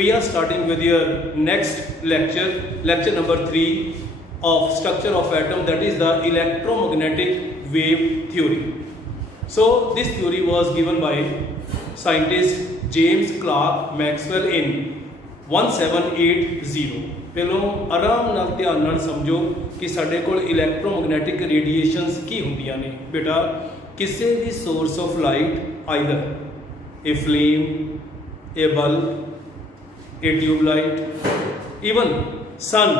we are starting with your next lecture, lecture number 3 of structure of atom, that is the electromagnetic wave theory. So this theory was given by scientist James Clerk Maxwell in 1780. ਪਹਿਲੋਂ ਆਰਾਮ ਨਾਲ ਧਿਆਨ ਨਾਲ ਸਮਝੋ ਕਿ ਸਾਡੇ ਕੋਲ electromagnetic radiations ਕੀ ਹੁੰਦੀਆਂ ਨੇ। ਬੇਟਾ ਕਿਸੇ ਵੀ source of light, either a flame, a bulb, a tubelight, even sun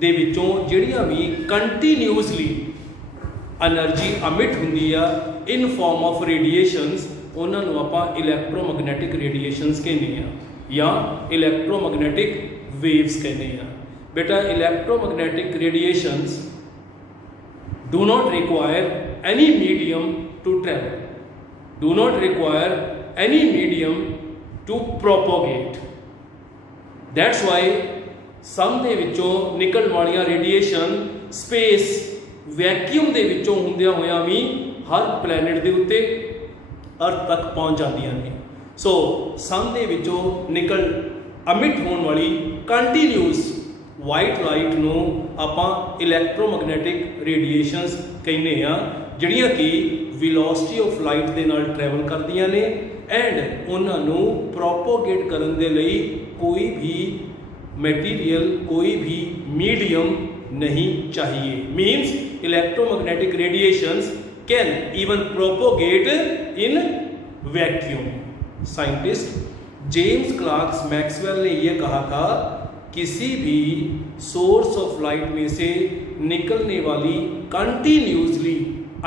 ਦੇ ਵਿੱਚੋਂ ਜਿਹੜੀਆਂ ਵੀ ਕੰਟੀਨਿਊਸਲੀ એનર્ਜੀ ਅਮਿਟ ਹੁੰਦੀ ਆ ਇਨ ਫਾਰਮ ਆਫ ਰੇਡੀਏਸ਼ਨਸ, ਉਹਨਾਂ ਨੂੰ ਆਪਾਂ ਇਲੈਕਟ੍ਰੋਮੈਗਨੈਟਿਕ ਰੇਡੀਏਸ਼ਨਸ ਕਹਿੰਦੇ ਆ ਜਾਂ ਇਲੈਕਟ੍ਰੋਮੈਗਨੈਟਿਕ वेव्स कहते हैं। बेटा electromagnetic radiations do not require any medium to travel, do not require any medium to propagate. That's why sun ਦੇ ਵਿੱਚੋਂ ਨਿਕਲਣ ਵਾਲੀਆਂ ਰੇਡੀਏਸ਼ਨ ਸਪੇਸ ਵੈਕਿਊਮ ਦੇ ਵਿੱਚੋਂ ਹੁੰਦਿਆਂ ਹੋਇਆਂ ਵੀ ਹਰ ਪਲੈਨਟ ਦੇ ਉੱਤੇ ਅਰਥ ਤੱਕ ਪਹੁੰਚ ਜਾਂਦੀਆਂ ਨੇ। ਸੋ sun ਦੇ ਵਿੱਚੋਂ ਨਿਕਲ ਅਮਿਟ ਹੋਣ ਵਾਲੀ ਕੰਟੀਨਿਊਸ ਵਾਈਟ ਲਾਈਟ ਨੂੰ ਆਪਾਂ ਇਲੈਕਟ੍ਰੋਮੈਗਨੈਟਿਕ ਰੇਡੀਏਸ਼ਨਸ ਕਹਿੰਦੇ ਆ, ਜਿਹੜੀਆਂ ਕਿ ਵੈਲੋਸਿਟੀ ਆਫ ਲਾਈਟ ਦੇ ਨਾਲ ਟਰੈਵਲ ਕਰਦੀਆਂ ਨੇ ਐਂਡ ਉਹਨਾਂ ਨੂੰ ਪ੍ਰੋਪੋਗੇਟ ਕਰਨ ਦੇ ਲਈ ਕੋਈ ਵੀ ਮਟੀਰੀਅਲ, ਕੋਈ ਵੀ ਮੀਡੀਅਮ ਨਹੀਂ चाहिए। Means electromagnetic radiations can even propagate in vacuum. Scientist James clerk Maxwell ने यह कहा था किसी भी सोर्स ऑफ लाइट में से निकलने वाली continuously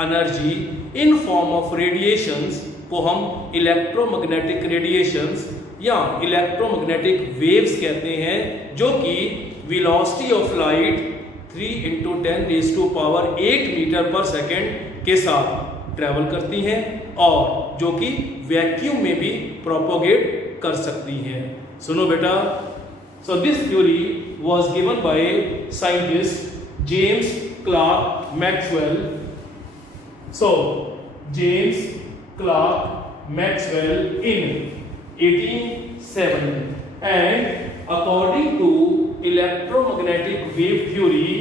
energy in form of radiations को हम इलेक्ट्रोमैग्नेटिक रेडिएशंस या इलेक्ट्रोमैग्नेटिक वेव्स कहते हैं, जो कि वेलोसिटी ऑफ लाइट 3 × 10⁸ मीटर पर सेकेंड के साथ ट्रैवल करती हैं और जो कि वैक्यूम में भी प्रोपोगेट कर सकती हैं। सुनो बेटा, so this theory was given by scientist James Clerk Maxwell. So James Clerk Maxwell in 1870, and according to electromagnetic wave theory,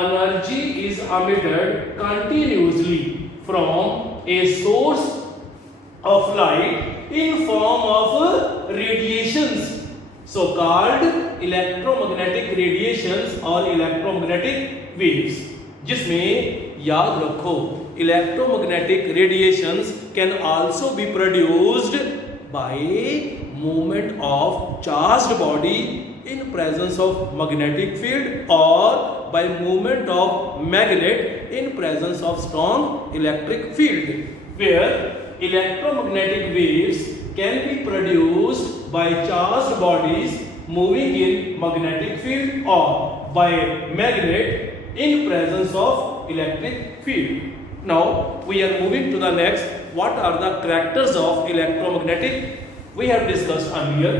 energy is emitted continuously from a source of light in form of radiations, so called electromagnetic radiations or electromagnetic waves, जिसमें याद रखो electromagnetic radiations can also be produced by movement of charged body in presence of magnetic field or by movement of magnet in presence of strong electric field, where electromagnetic waves can be produced by charged bodies moving in magnetic field or by magnet in presence of electric field. Now we are moving to the next. What are the characters of electromagnetic? We have discussed earlier.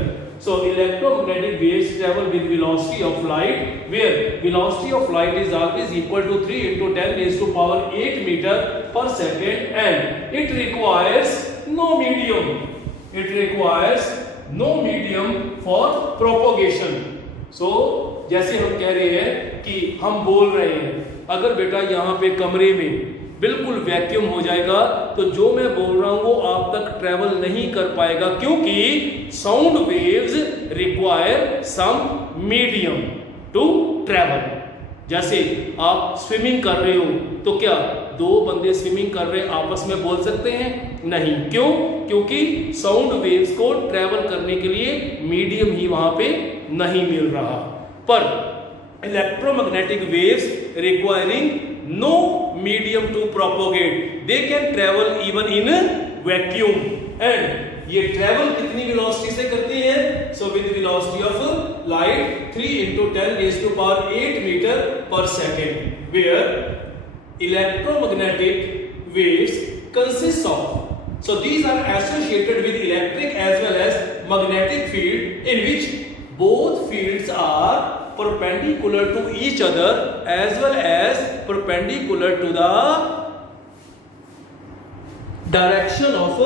So electromagnetic waves travel with velocity of light, where velocity of light is always equal to 3 × 10⁸ meter per second, and it requires no medium. It requires no medium for propagation. So जैसे हम कह रहे हैं कि हम बोल रहे हैं, अगर बेटा यहाँ पे कमरे में बिल्कुल वैक्यूम हो जाएगा तो जो मैं बोल रहा हूं वो आप तक ट्रैवल नहीं कर पाएगा, क्योंकि sound waves require some medium to travel. जैसे आप स्विमिंग कर रहे हो तो क्या दो बंदे स्विमिंग कर रहे आपस में बोल सकते हैं? नहीं। क्यों? क्योंकि साउंड वेव्स को ट्रैवल करने के लिए मीडियम ही वहां पे नहीं मिल रहा। पर electromagnetic waves requiring no medium to propagate, they can travel even in vacuum, and ये travel कितनी velocity से करती है? So with velocity of light 3 × 10⁸ meter per second, where electromagnetic waves consist of, so these are associated with electric as well as magnetic field, in which both fields are perpendicular to each other as well as perpendicular to the direction of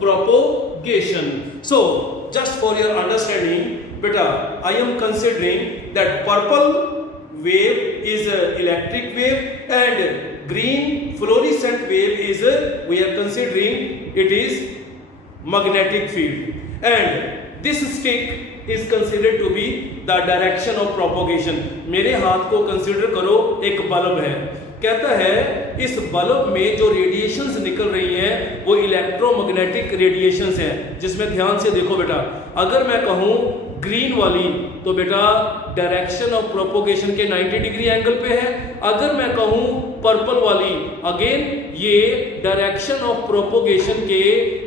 propagation. So just for your understanding, beta, I am considering that purple wave is a electric wave and green fluorescent wave is we are considering it is magnetic field, and this stick is considered to be the direction of propagation. मेरे हाथ को consider करो एक bulb है, कहता है इस bulb में जो रेडिएशंस निकल रही हैं वो इलेक्ट्रोमैग्नेटिक रेडिएशंस हैं, जिसमें ध्यान से देखो बेटा, अगर मैं कहूं ग्रीन वाली तो बेटा डायरेक्शन ऑफ प्रोपोगेशन के 90 डिग्री एंगल पे है, अगर मैं कहूं पर्पल वाली अगेन ये डायरेक्शन ऑफ प्रोपोगेशन के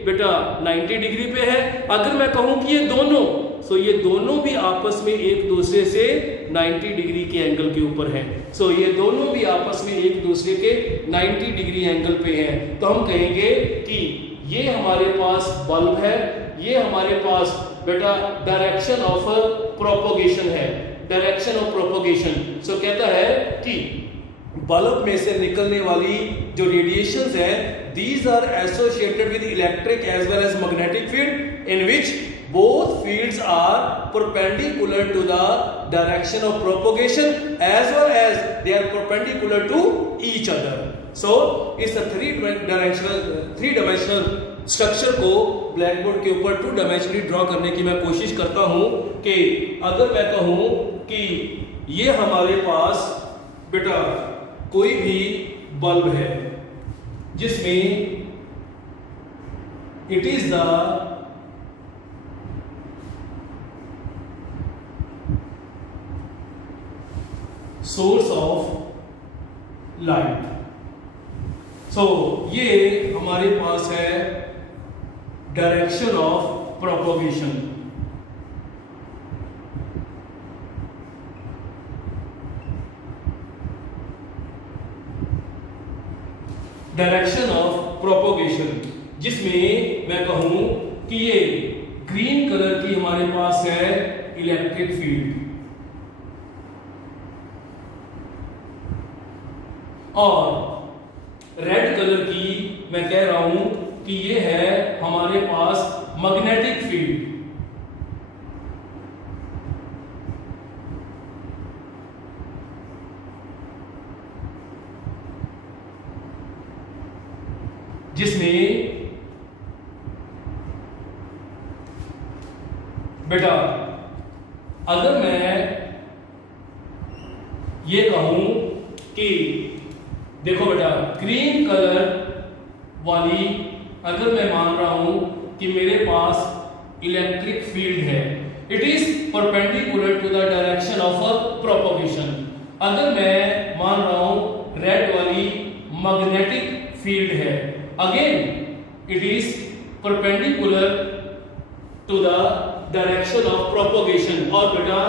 बेटा 90 डिग्री पे है, अगर मैं कहूं कि ये दोनों, सो ये दोनों भी आपस में एक दूसरे से 90 डिग्री के एंगल के ऊपर है, सो ये दोनों भी आपस में एक दूसरे के 90 डिग्री एंगल पे है, तो हम कहेंगे कि ये हमारे पास बल्ब है, ये हमारे पास बेटा डायरेक्शन ऑफ प्रोपोगेशन है, डायरेक्शन ऑफ प्रोपोगेशन। सो कहता है कि बल्ब में से निकलने वाली जो रेडिएशंस है these are associated with electric as well as magnetic field in which both fields are perpendicular to the direction of propagation as well as they are perpendicular to each other. So इस three dimensional structure को black board के ऊपर 2 dimensionally draw करने की मैं कोशिश करता हूं कि अगर मैं कहूं कि ये हमारे पास बेटा कोई भी बल्ब है जिसमें it is the source of light, so ये हमारे पास है direction of propagation. Direction of propagation जिसमें मैं कहूं कि ये ग्रीन कलर की हमारे पास है इलेक्ट्रिक फील्ड और रेड कलर की मैं कह रहा हूं कि ये है हमारे पास मैग्नेटिक फील्ड। जिसमें बेटा अगर मैं ये कहूं कि देखो बेटा ग्रीन कलर वाली अगर मैं मान रहा हूं कि मेरे पास इलेक्ट्रिक फील्ड है, it is perpendicular to the direction of propagation. अगर मैं मान रहा हूं रेड वाली मैग्नेटिक फील्ड है, again it is perpendicular to the direction of propagation. और बेटा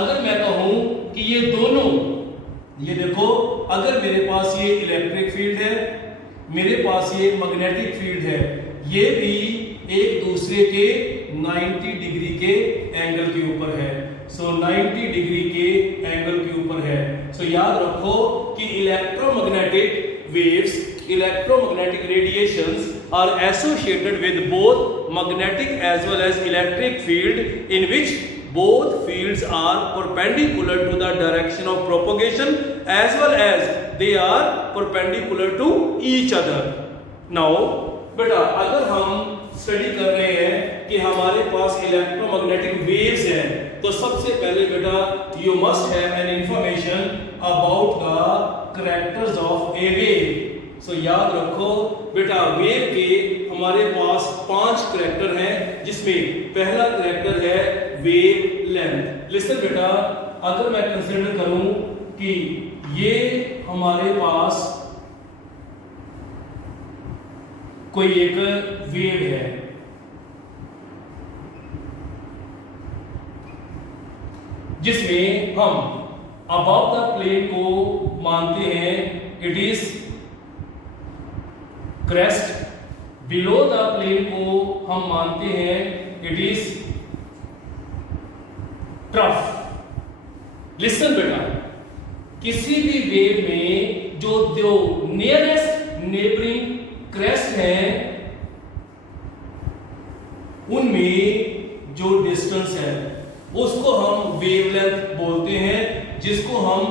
अगर मैं कहूं कि ये दोनों, ये देखो अगर मेरे पास ये इलेक्ट्रिक फील्ड है, मेरे पास ये मैग्नेटिक फील्ड है, ये भी एक दूसरे के 90 डिग्री के एंगल के ऊपर है, सो 90 डिग्री के एंगल के ऊपर है। सो याद रखो कि electromagnetic waves, electromagnetic radiations are associated with both magnetic as well as electric field in which both fields are perpendicular to the direction of propagation as well as they are perpendicular to each other. Now बेटा अगर हम study कर रहे हैं कि हमारे पास electromagnetic waves हैं, तो सबसे पहले बेटा you must have an information about the characters of a wave. सो याद रखो बेटा वेव के हमारे पास 5 करैक्टर हैं, जिसमें पहला करैक्टर है वेव लेंथ। लिसन बेटा अगर मैं कंसीडर करूं कि ये हमारे पास कोई एक वेव है, जिसमें हम अबव द प्लेन को मानते हैं it is crest, below the plane को हम मानते हैं इट इज ट्रफ। लिसन बेटा किसी भी वेव में जो नियरेस्ट नेबरिंग क्रेस्ट है, उनमें जो डिस्टेंस है उसको हम वेवलेंथ बोलते हैं, जिसको हम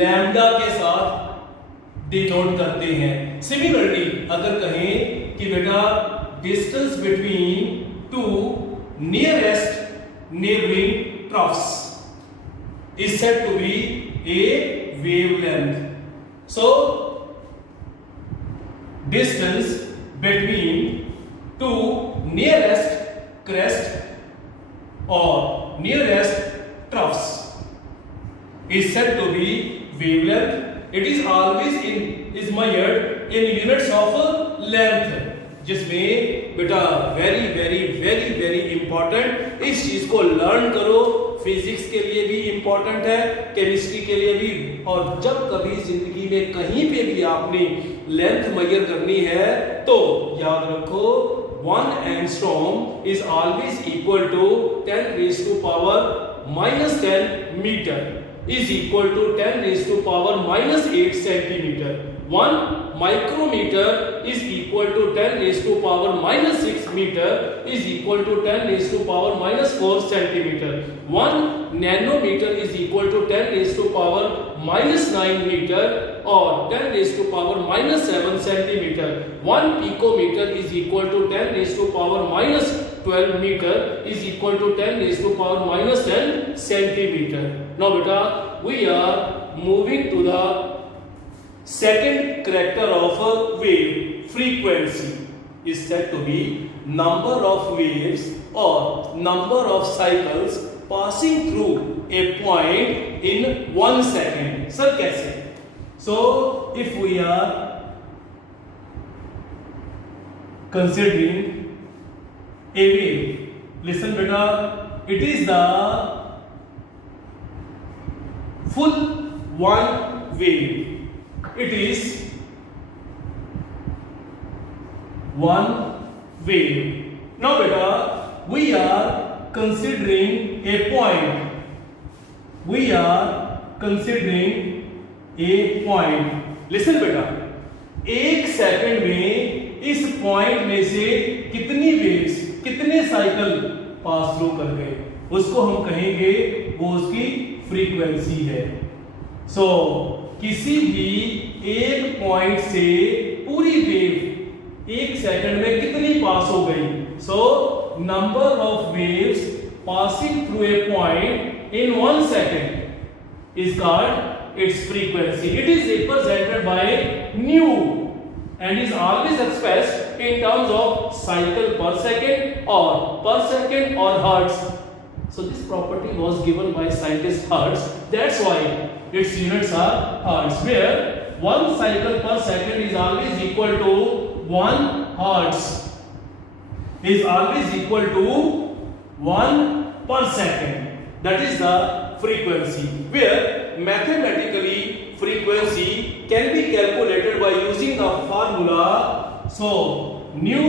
लैम्डा के साथ डिनोट करते हैं। सिमिलरली अगर कहें कि बेटा distance between two nearest neighbouring troughs is said to be a wavelength. So distance between two nearest crest or nearest troughs is said to be wavelength. It is always measured in units of length, जिसमें बेटा very very very very important, इस चीज को learn करो। Physics के लिए भी important है, केमिस्ट्री के लिए भी, और जब कभी जिंदगी में कहीं पे भी आपने लेंथ मेजर करनी है तो याद रखो 1 angstrom is always equal to 10 raise to power -10 metre is equal to 10 raise to power -8 centimetre. 1 micrometer is equal to 10 raised to power -6 meter is equal to 10 raised to power -4 centimeter. 1 nanometer is equal to 10 raised to power -9 meter or 10 raised to power -7 centimeter. 1 picometer is equal to 10 raised to power -12 meter is equal to 10 raised to power -10 centimeter. Now beta, we are moving to the second character of a wave. Frequency is said to be number of waves or number of cycles passing through a point in 1 second. Sir, कैसे? So if we are considering a wave, listen beta, it is the full one wave. It is one wave. Now beta, we are considering a point. We are considering a point. Listen beta, 1 second में इस point में से कितनी waves, कितने cycle pass through कर गए, उसको हम कहेंगे वो उसकी फ्रीक्वेंसी है। सो किसी भी एक पॉइंट से पूरी वेव 1 सेकंड में कितनी पास हो गई, so number of waves passing through a point in 1 second is called its frequency. It is represented by new and is always expressed in terms of cycle per second or hertz. So this property was given by scientist Hertz. That's why its units are hertz, where 1 cycle per second is always equal to 1 hertz, is always equal to 1 per second. That is the frequency, where mathematically frequency can be calculated by using the formula. So nu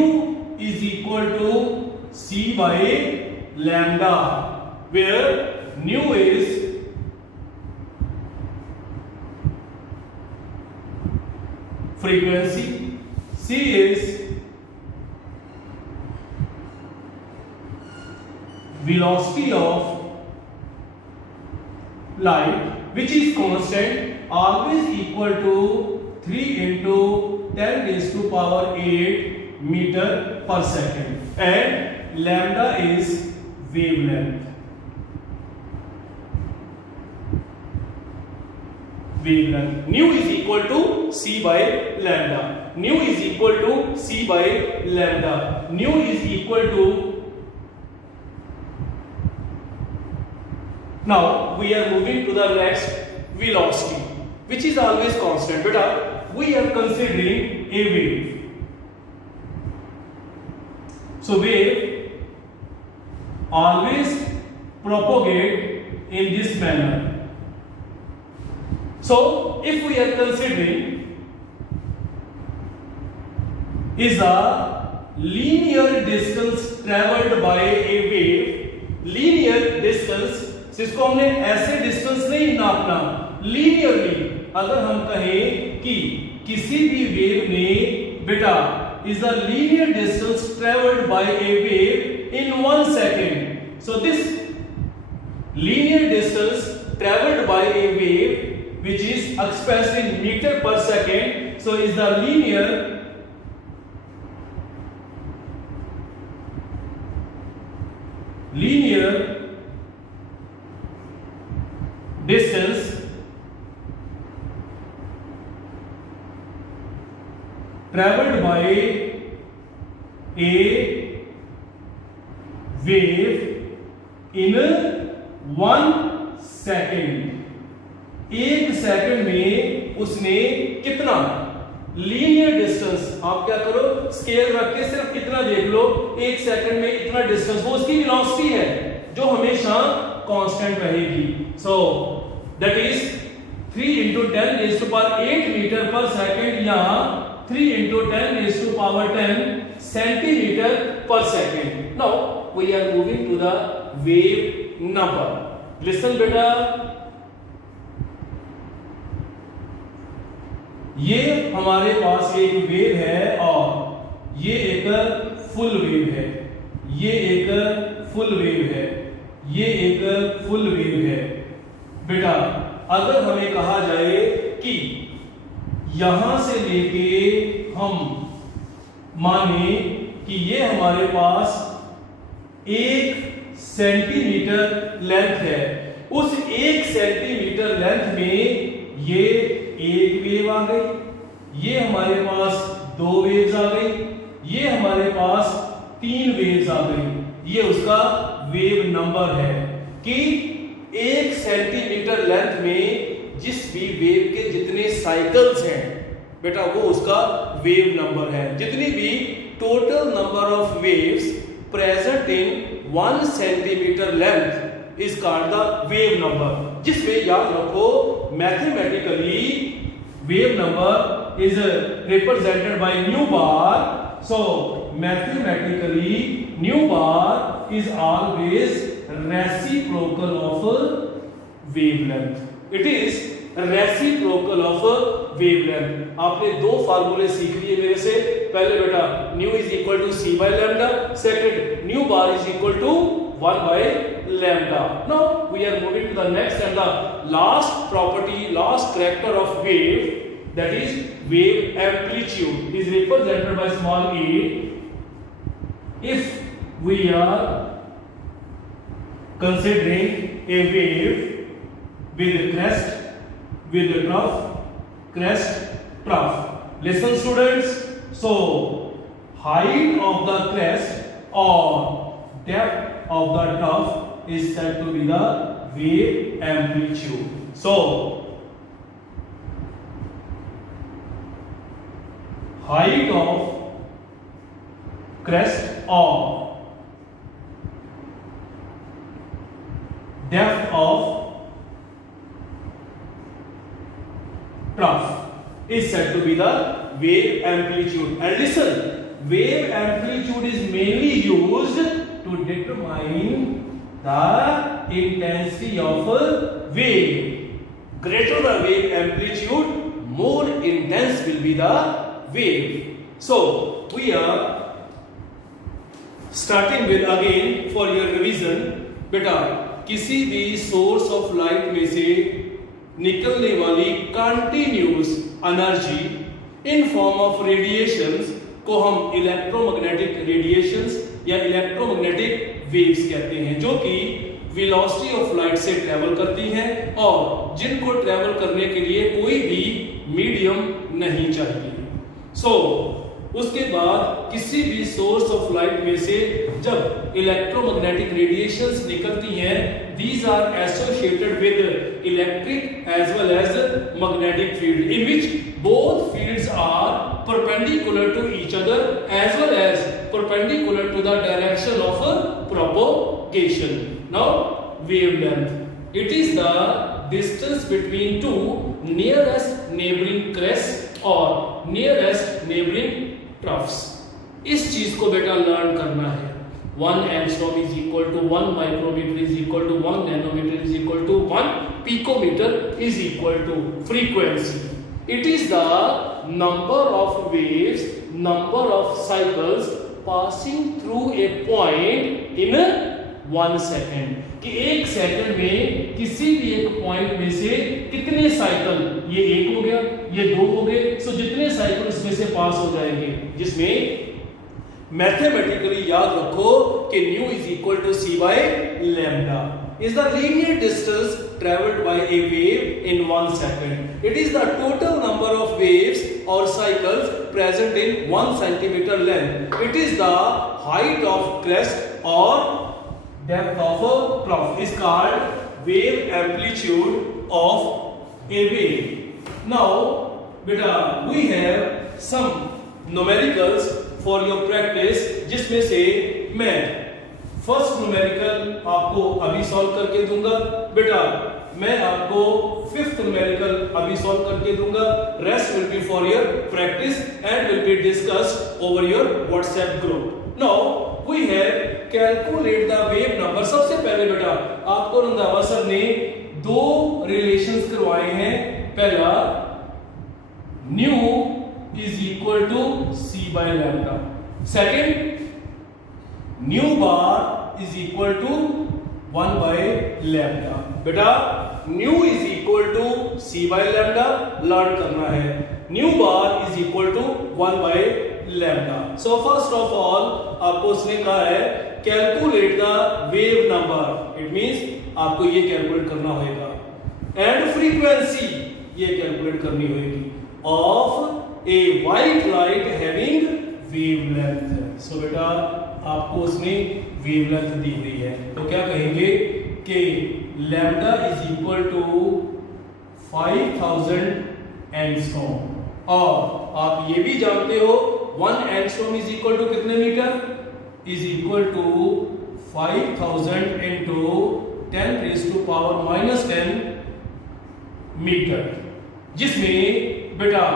is equal to c by lambda, where nu is frequency, c is velocity of light, which is constant, always equal to 3 into 10 raised to power 8 meter per second, and lambda is wavelength. Wavelength. Nu is equal to c by lambda. Nu is equal to c by lambda. Nu is equal to. Now we are moving to the next, velocity, which is always constant. Beta, we are considering a wave. So wave always propagate in this manner. So if we are considering is a linear distance traveled by a wave, linear distance, जिसको हमने ऐसे distance नहीं नापना, linearly अगर हम कहें कि किसी भी वेव ने बेटा is the linear distance travelled by A wave in 1 second, So this linear distance traveled by a wave which is expressed in meter per second, so is the linear distance traveled by a wave in 1 second. 1 second में उसने कितना linear distance, आप क्या करो scale रख के सिर्फ कितना देख लो, 1 सेकंड में इतना डिस्टेंस, वो उसकी वेलोसिटी है जो हमेशा कांस्टेंट रहेगी। So that is 3 × 10⁸ metre per second या 3 × 10⁻10 centimetre per second. Now we are moving to the wave number. Listen बेटा, ये हमारे पास एक वेव है और ये एक फुल वेव है, ये एक फुल वेव है, ये एक फुल वेव है। बेटा अगर हमें कहा जाए कि यहां से लेके हम माने कि ये हमारे पास 1 सेंटीमीटर लेंथ है, उस 1 सेंटीमीटर लेंथ में ये एक वेव आ गई, ये हमारे पास 2 वेव्स आ गई, ये हमारे पास 3 वेव्स आ गई। ये उसका वेव नंबर है कि 1 सेंटीमीटर लेंथ में जिस भी वेव के जितने साइकिल्स हैं बेटा वो उसका वेव नंबर है। जितनी भी total number of waves present in 1 centimetre length is called the wave number, जिसमें याद रखो mathematically wave number is represented by nu bar. So mathematically nu bar is always reciprocal of wavelength. It is reciprocal of wavelength. आपने 2 फार्मूले सीख लिए मेरे से। पहले बेटा nu is equal to c by lambda, second nu bar is equal to 1 by lambda. Now we are moving to the next and the last property, last character of wave, that is wave amplitude is represented by small a. If we are considering a wave with crest, with trough, crest, trough. Listen students, so height of the crest or depth of the trough is said to be the wave amplitude. So height of crest or depth of trough is said to be the wave amplitude. And listen, wave amplitude is mainly used to determine the intensity of a wave. Greater the wave amplitude, more intense will be the wave. So we are starting with again for your revision. बेटा किसी भी source of light में से निकलने वाली continuous energy in form of radiations को हम electromagnetic radiations या इलेक्ट्रोमैग्नेटिक वेव्स कहते हैं, जो कि वेलोसिटी ऑफ लाइट से ट्रेवल करती हैं और जिनको ट्रेवल करने के लिए कोई भी मीडियम नहीं चाहिए। उसके बाद किसी भी सोर्स ऑफ लाइट में से जब इलेक्ट्रोमैग्नेटिक रेडिएशंस निकलती हैं, these are associated with electric as well as magnetic field, in which both fields are perpendicular to each other as well as perpendicular to the direction of propagation. Now wavelength, it is the distance between two nearest neighboring crests or nearest neighboring troughs. इस चीज को बेटा learn करना है। 1 angstrom is equal to 1 micrometer is equal to 1 nanometer is equal to 1 picometer is equal to frequency. It is the number of waves, number of cycles passing through a point in 1 second, कि 1 second में किसी भी एक point में से कितने cycle, ये 1 हो गया, ये 2 हो गए, सो जितने साइकिल इसमें से पास हो जाएंगे, जिसमें मैथमेटिकली याद रखो कि nu is equal to c by lambda is the linear distance traveled by a wave in 1 second. It is the total number of waves or cycles present in 1 centimeter length. It is the height of crest or depth of a trough. Is called wave amplitude of a wave. Now, beta, we have some numericals for your practice, जिसमें से मैं first numerical आपको अभी solve करके दूंगा। बेटा मैं आपको फिफ्थ न्यूमेरिकल अभी सॉल्व करके दूंगा। Rest will be for your practice and will be discussed over your WhatsApp group. Now we have calculate the wave number. सबसे पहले बेटा आपको रंधावा सर ने दो रिलेशंस करवाए हैं। पहला new is equal to c by lambda. Second, nu bar is equal to 1 by lambda. बेटा nu is equal to c by lambda learn करना है। nu bar is equal to 1 by lambda. So first of all आपको उसने कहा है calculate the wave number. It means आपको ये calculate करना होगा and frequency ये कैलकुलेट करनी होगी of a white light having wavelength. So बेटा आपको उसमें wavelength दी हुई है, तो क्या कहेंगे कि lambda is equal to 5000 angstrom। और आप ये भी जानते हो 1 angstrom is equal to कितने metre, is equal to 5000 into 10 raised to power minus 10 metre, जिसमें बेटा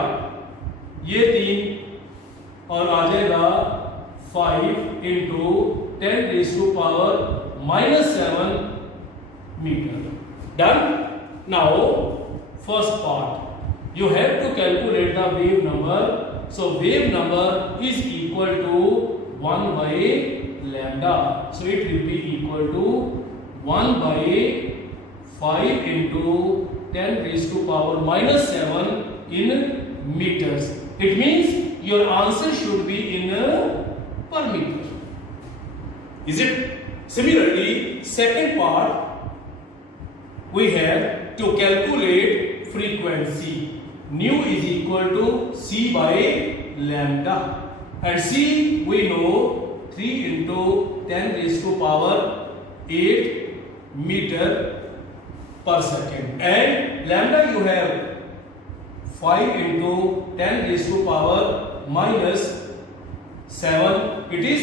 ये 3 और आ जाएगा 5 into 10 raised to power minus 7 meter. Done? Now first part you have to calculate the wave number. So wave number is equal to 1 by lambda. So it will be equal to 1 by 5 into 10 raised to power minus 7 in meters. It means your answer should be in per meter. Is it? Similarly, second part we have to calculate frequency. Nu is equal to c by lambda, and c we know 3 into 10 raised to power 8 meter per second, and lambda you have 5 into 10 raised to power minus 7, it is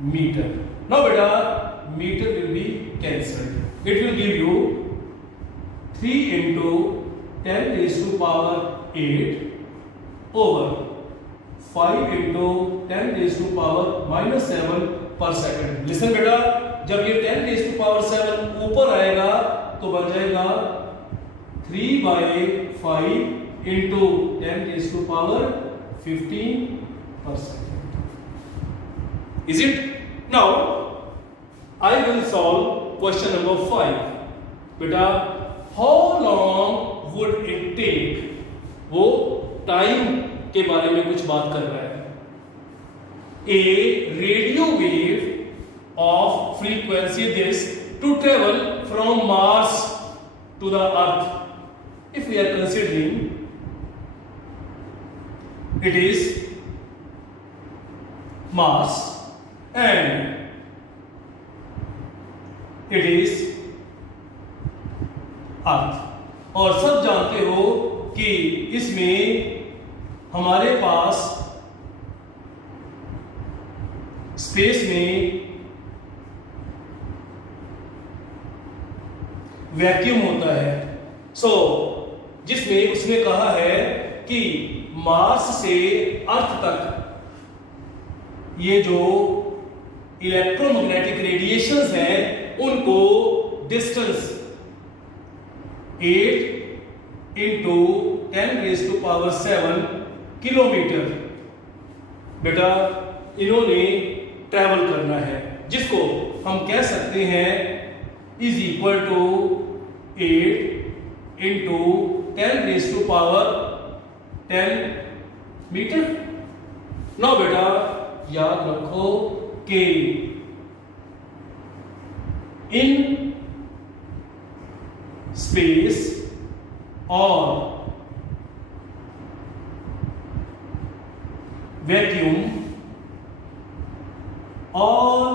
meter. Now beta meter will be cancelled. It will give you 3 into 10 raised to power 8 over 5 into 10 raised to power minus 7 per second. Listen बेटा, जब ये 10 raised to power 7 ऊपर आएगा तो बन जाएगा 3 by 5 into 10 raised to power 15 per second. Is it? Now I will solve question number 5. बेटा how long would it take, वो टाइम के बारे में कुछ बात कर रहा है। A radio wave of frequency this to travel from Mars to the Earth. If we are considering it is Mars and it is Earth, और सब जानते हो कि इसमें हमारे पास स्पेस में वैक्यूम होता है। जिसमें उसने कहा है कि मार्स से अर्थ तक ये जो इलेक्ट्रोमैग्नेटिक रेडिएशंस हैं उनको distance 8 into 10 raised to power 7 kilometre बेटा इन्होंने ट्रैवल करना है, जिसको हम कह सकते हैं is equal to 8 into 10 raise to power 10 metre. Now बेटा याद रखो कि इन स्पेस और vacuum all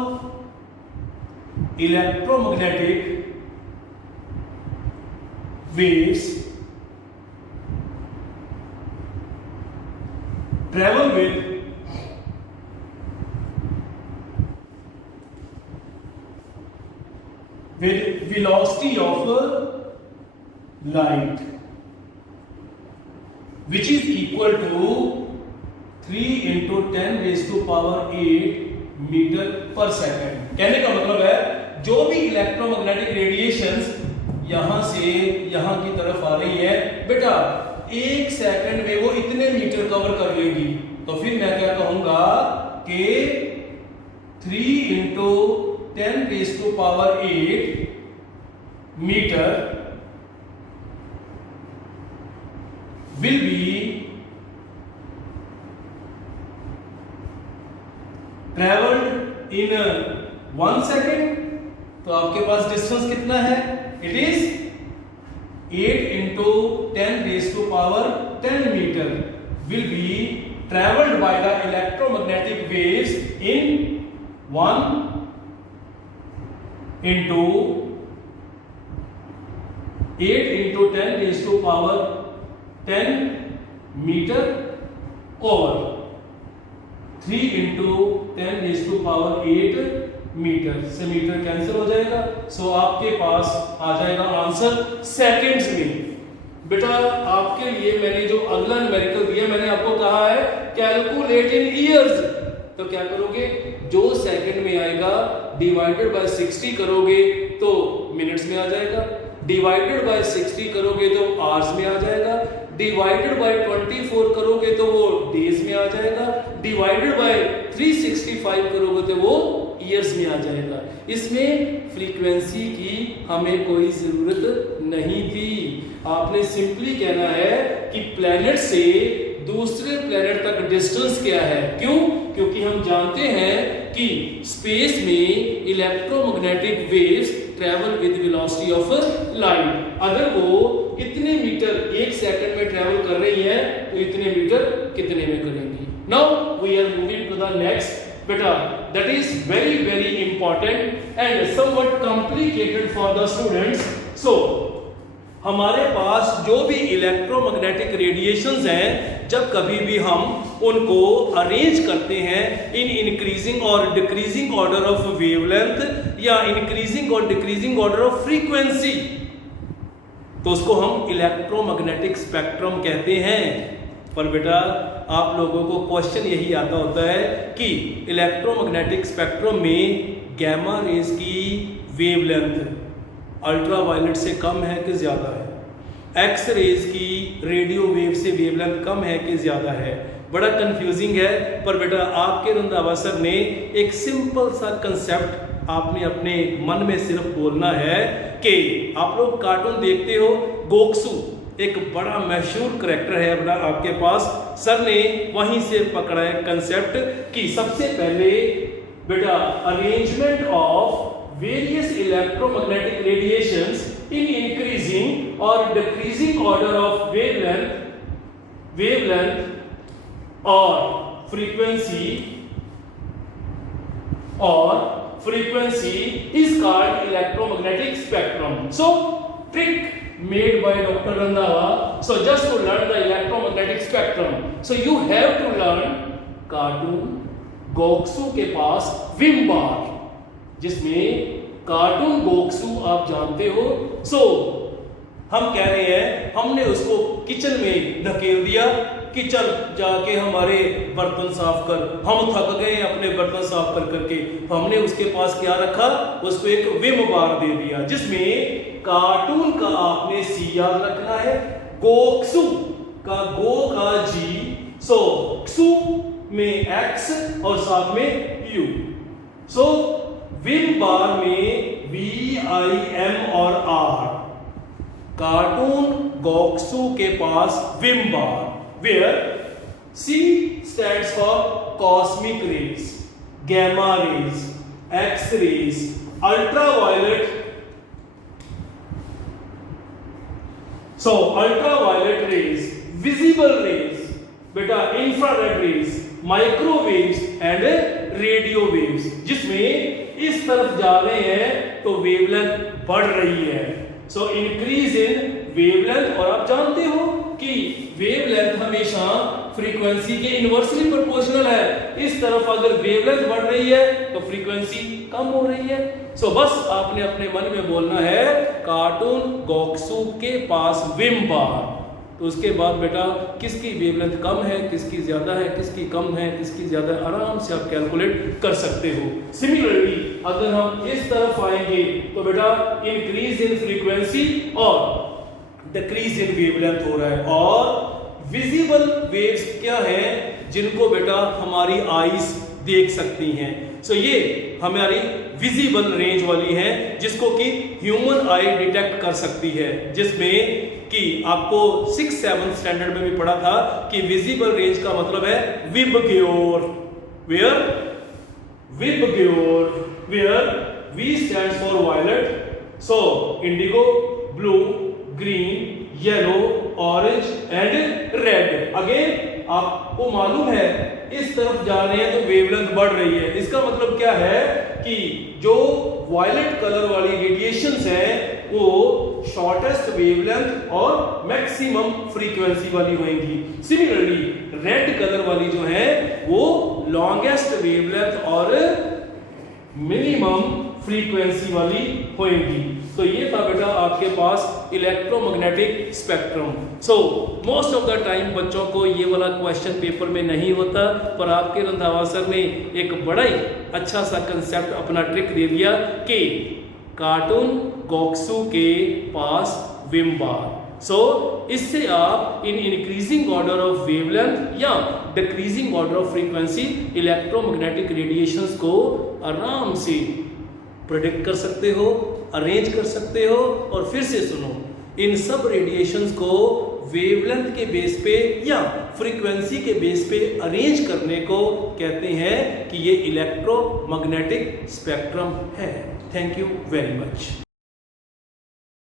electromagnetic waves travel with velocity of light, which is equal to 3 into 10 raised to power 8 metre per second. कहने का मतलब है जो भी इलेक्ट्रोमैग्नेटिक रेडिएशंस यहां से यहां की तरफ आ रही है बेटा 1 सेकंड में वो इतने मीटर कवर कर लेगी। तो फिर मैं क्या कहूंगा कि 3 into 10 raised to power 8 metre will be traveled in 1 second। तो आपके पास डिस्टेंस कितना है? It is 8 into 10 raised to power 10 meter will be traveled by the electromagnetic waves in 1 into 8 into 10 raised to power 10 meter over 3 into 10 raised to power 8 metre. से metre cancel हो जाएगा। सो आपके पास आ जाएगा answer seconds में। बेटा आपके लिए मैंने जो अगला न्यूमेरिकल दिया मैंने आपको कहा है कैलकुलेट इन इयर्स। तो क्या करोगे जो सेकंड में आएगा डिवाइडेड बाय 60 करोगे तो मिनट्स में आ जाएगा, डिवाइडेड बाय 60 करोगे तो आवर्स में आ जाएगा, डिवाइडेड बाय 24 करोगे तो वो डेज में आ जाएगा, डिवाइडेड बाय 365 करोगे तो वो ईयर्स में आ जाएगा। इसमें फ्रीक्वेंसी की हमें कोई जरूरत नहीं थी। आपने सिंपली कहना है कि प्लेनेट से दूसरे प्लेनेट तक डिस्टेंस क्या है। क्यों? क्योंकि हम जानते हैं कि स्पेस में electromagnetic waves travel with velocity of light. अगर वो इतने मीटर 1 सेकंड में ट्रेवल कर रही है तो इतने मीटर कितने में करेंगी। Now we are moving to the next बेटा, that is very very important and somewhat complicated for the students. So हमारे पास जो भी इलेक्ट्रोमैग्नेटिक रेडिएशंस हैं जब कभी भी हम उनको अरेंज करते हैं इन इंक्रीजिंग और डिक्रीजिंग ऑर्डर ऑफ वेवलेंथ या इंक्रीजिंग और डिक्रीजिंग ऑर्डर ऑफ फ्रीक्वेंसी तो उसको हम इलेक्ट्रोमैग्नेटिक स्पेक्ट्रम कहते हैं। पर बेटा आप लोगों को क्वेश्चन यही आता होता है कि इलेक्ट्रोमैग्नेटिक स्पेक्ट्रम में गैमा रेज की वेवलेंथ अल्ट्रावायलेट से कम है कि ज्यादा है, एक्स रेज की रेडियो वेव से वेवलेंथ कम है कि ज्यादा है। बड़ा कंफ्यूजिंग है। पर बेटा आपके रंधावा सर ने एक सिंपल सा कंसेप्ट आपने अपने मन में सिर्फ बोलना है कि आप लोग कार्टून देखते हो, गोक्सू एक बड़ा मशहूर करैक्टर है बेटा आपके पास। सर ने वहीं से पकड़ा है कंसेप्ट कि सबसे पहले बेटा arrangement of various electromagnetic radiations in increasing or decreasing order of wavelength or frequency is called electromagnetic spectrum. So trick made by Dr. Randhawa. So just to learn the electromagnetic spectrum, so you have to learn cartoon गोक्सू के पास Vim बार जिसमें cartoon गोक्सू आप जानते हो। सो हम कह रहे हैं हमने उसको किचन में धकेल दिया कि चल जाके हमारे बर्तन साफ कर। हम थक गए अपने बर्तन साफ कर करके, तो हमने उसके पास क्या रखा, उसको एक विम बार दे दिया जिसमें कार्टून का आपने सी याद रखना है, गोक्सू का गो का जी, सो क्सू में एक्स और साथ में यू। सो विम बार में VIM और R, कार्टून गॉक्सू के पास Vim bar, where C stands for cosmic rays, gamma rays, X rays, ultraviolet. So ultraviolet rays, visible rays, बेटा infrared rays, microwaves and radio waves, जिसमें इस तरफ जा रहे हैं तो वेवलेंथ बढ़ रही है. सो इंक्रीज इन वेवलेंथ, और आप जानते हो कि वेवलेंथ हमेशा फ्रीक्वेंसी के इनवर्सली प्रोपोर्शनल है. इस तरफ अगर वेवलेंथ बढ़ रही है तो फ्रीक्वेंसी कम हो रही है. सो बस आपने अपने मन में बोलना है कार्टून गॉक्सू के पास विम बार. तो उसके बाद बेटा किसकी वेवलेंथ कम है, किसकी ज्यादा है, किसकी कम है, किसकी ज्यादा है, आराम से आप कैलकुलेट कर सकते हो. सिमिलरली अगर हम इस तरफ आएंगे तो बेटा इंक्रीज इन फ्रीक्वेंसी और डिक्रीज इन वेवलेंथ हो रहा है. और विजिबल वेव्स क्या है, जिनको बेटा हमारी आईज देख सकती हैं. सो ये हमारी विजिबल रेंज वाली है, जिसको कि ह्यूमन आई डिटेक्ट कर सकती है, जिसमें कि आपको 6-7 स्टैंडर्ड में भी पढ़ा था कि विजिबल रेंज का मतलब है VIBGYOR, where VIBGYOR, where V stands for violet, so indigo, blue, green, yellow, orange and red. Again आपको मालूम है इस तरफ जा रहे हैं तो वेवलेंथ बढ़ रही है. इसका मतलब क्या है कि जो वायलेट कलर वाली रेडिएशंस हैं वो शॉर्टेस्ट वेवलेंथ और मैक्सिमम फ्रीक्वेंसी वाली होंगी. सिमिलरली रेड कलर वाली जो है वो लॉन्गेस्ट वेवलेंथ और मिनिमम फ्रीक्वेंसी वाली होएगी. तो ये था बेटा आपके पास electromagnetic spectrum. So most of the time बच्चों को ये वाला क्वेश्चन पेपर में नहीं होता, पर आपके रंधावा सर ने एक बड़ा ही अच्छा सा कंसेप्ट अपना ट्रिक दे दिया कि कार्टून गॉक्सू के पास विम बार. सो इससे आप in increasing order of wavelength या decreasing order of frequency electromagnetic radiations को आराम से प्रेडिक्ट कर सकते हो, अरेंज कर सकते हो. और फिर से सुनो, इन सब रेडिएशंस को वेवलेंथ के बेस पे या फ्रीक्वेंसी के बेस पे अरेंज करने को कहते हैं कि ये इलेक्ट्रोमैग्नेटिक स्पेक्ट्रम है. Thank you very much.